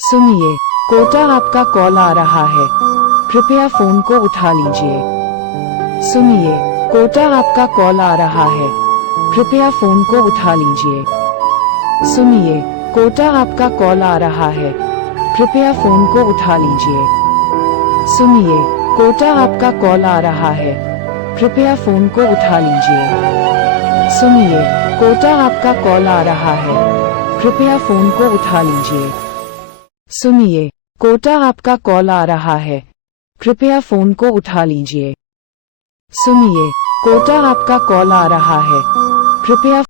सुनिए, कोटा आपका कॉल आ रहा है, कृपया फोन को उठा लीजिए। सुनिए, कोटा आपका कॉल आ रहा है, कृपया फोन को उठा लीजिए। सुनिए, कोटा आपका कॉल आ रहा है, कृपया फोन को उठा लीजिए। सुनिए, कोटा आपका कॉल आ रहा है, कृपया फोन को उठा लीजिए। सुनिए, कोटा आपका कॉल आ रहा है, कृपया फोन को उठा लीजिए। सुनिए, कोटा आपका कॉल आ रहा है, कृपया फोन को उठा लीजिए। सुनिए, कोटा आपका कॉल आ रहा है, कृपया